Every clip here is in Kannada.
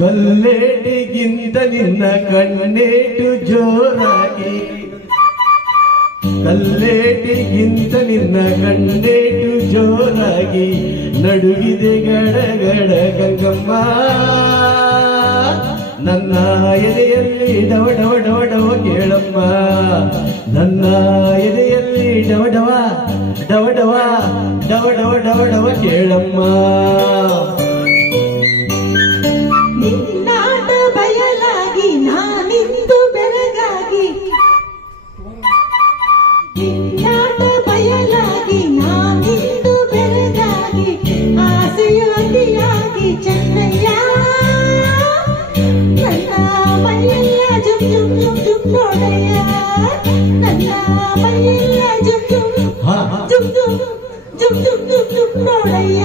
ಕಲ್ಲೇಟಿಗಿಂತ ನಿನ್ನ ಕಣ್ಣೇಟು ಜೋರಾಗಿ, ಕಲ್ಲೇಟಿಗಿಂತ ನಿನ್ನ ಕಣ್ಣೇಟು ಜೋರಾಗಿ ನಡುಗಿದೆ ಗಡಗಡ ಗಂಗಮ್ಮ. ನನ್ನ ಎದೆಯಲ್ಲಿ ಡವ ಡವ ಡವ ಡವ ಕೇಳಮ್ಮ, ನನ್ನ ಎದೆಯಲ್ಲಿ ಡವ ಡವ ಡವ ಡವ ಡವ ಡವ ಡವ ಡವ ಕೇಳಮ್ಮ. ನಿನ್ನಾಟ ಬಯಲಾಗಿ ನಾನಿಂದು ಬೆಳಗಾಗಿ, ನಿನ್ನಾಟ ಬಯಲಾಗಿ ನಾನಿಂದು ಬೆಳಗಾಗಿ ಆಸೆಯು ಅತಿಯಾಗಿ ಚೆನ್ನಯ್ಯ. ನನ್ನ ಮೈಯೆಲ್ಲ ಜುಮ್ ಜುಮ್ ಜುಮ್ ಜುಮ್ ನೋಡಯ್ಯ, ನನ್ನ ಮೈಯೆಲ್ಲ ಜುಮ್ ಜುಮ್ ಜುಮ್ ಜುಮ್ ಜುಮ್ ಜುಮ್ ಜುಮ್ ಜುಮ್ ನೋಡಯ್ಯ.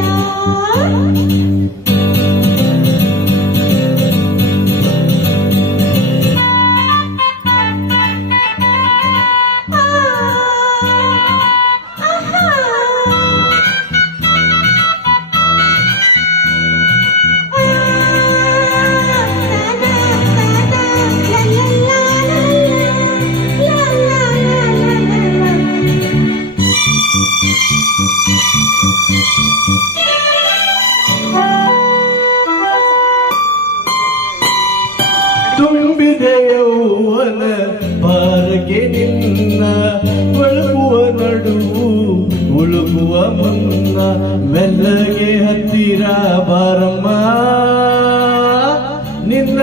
ತುಂಬಿದೆ ಯೌವನ ಬಾರಗೆ ನಿನ್ನ, ಒಳಗುವ ನಡುವು ಉಳುಗುವ ಮುನ್ನ ಮೆಲ್ಲಗೆ ಹತ್ತಿರ ಬಾರಮ್ಮ. ನಿನ್ನ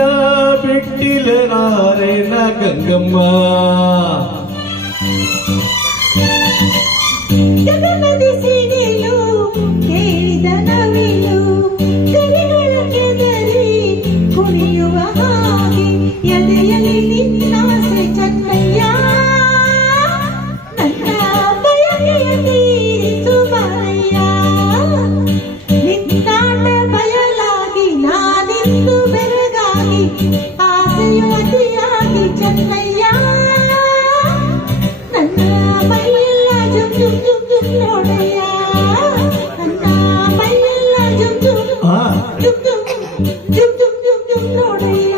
ಬಿಟ್ಟಿಲ ನಾರೇನ ಗಂಗಮ್ಮ. ಗಗನದಿ ಸಿಡಿಲು ಕೇಳಿದ ನವಿಲು ಕರೆಗಳ ಕೆದರಿ ಕುಣಿಯುವ ಹಾಗೆ ಎದೆಯಲ್ಲಿ ನಿನ್ನಾಸೆ ಚನ್ನಯ್ಯ. ನನ್ನ ಬಯಕೆಯ ತೀರಿಸು ಬಾರಯ್ಯ. ನಿನ್ನಾಟ ಬಯಲಾಗಿ ನಾನಿಂದು ಬೆರಗಾಗಿ ಆಸೆಯು ಅತಿಯಾಗಿ ಚೆನ್ನಯ್ಯ. ನನ್ನ ಮೈಯೆಲ್ಲ ಜುಮ್ ಜುಮ್ ಜುಮ್ ಜುಮ್ ನೋಡಯ್ಯ, ನನ್ನ ಮೈಯೆಲ್ಲ ಜುಮ್ ಜುಮ್ ಜುಮ್ ಜುಮ್ ಜುಮ್ ಜುಮ್ ಜುಮ್ ಜುಮ್ ನೋಡಯ್ಯ.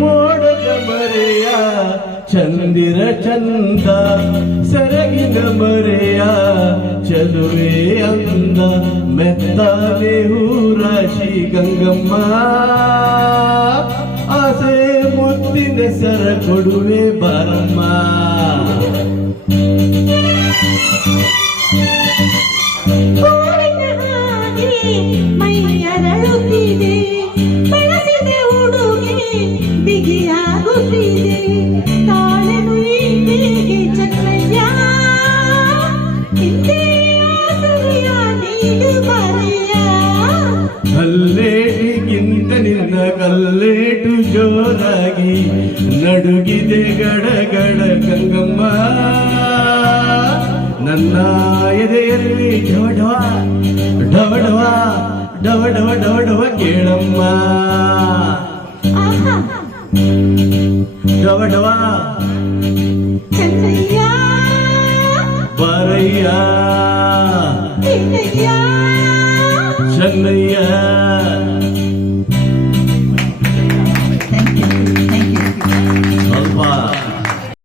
ಮೋಡದ ಮರೆಯ ಚಂದಿರ ಚಂದ, ಸೆರಗಿನ ಮರೆಯ ಚಲುವೆ ಅಂದ, ಮೆತ್ತನೆ ಹೂರಾಶಿ ಗಂಗಮ್ಮ. ಆಸೆ ಮುತ್ತಿನ ಸರ ಕೊಡುವೆ ಬಾರಮ್ಮ. ಹೂವಿನ ಹಾಗೆ ಮೈ ಅರಳುತ್ತಿದೆ, ಬಳಸಿದ ಉಡುಗೆ ಬಿಗಿಯಾಗುತ್ತಿದೆ, ತಾಳೆನು ಹೀಗೆ ಚೆನ್ನಯ್ಯ. ಹಿಂದೆ ಆಸರೆಯ ನೀಡು ಬಾರಯ್ಯ. ಕಲ್ಲೇಟಿಗಿಂತ ನಿನ್ನ ಕಲ್ಲೇಟು ಜೋರಾಗಿ ನಡುಗಿದೆ ಗಡಗಡ ಗಂಗಮ್ಮ. ನನ್ನ ಎದೆಯಲ್ಲಿ ಡವ ಡವ ಡವ ಡವ ಡವ ಡವ ಡವ ಡವ ಕೇಳಮ್ಮ. ಡವ ಡವ ಚೆನ್ನಯ್ಯ ಬಾರಯ್ಯ ಚೆನ್ನಯ್ಯ ಚೆನ್ನಯ್ಯ.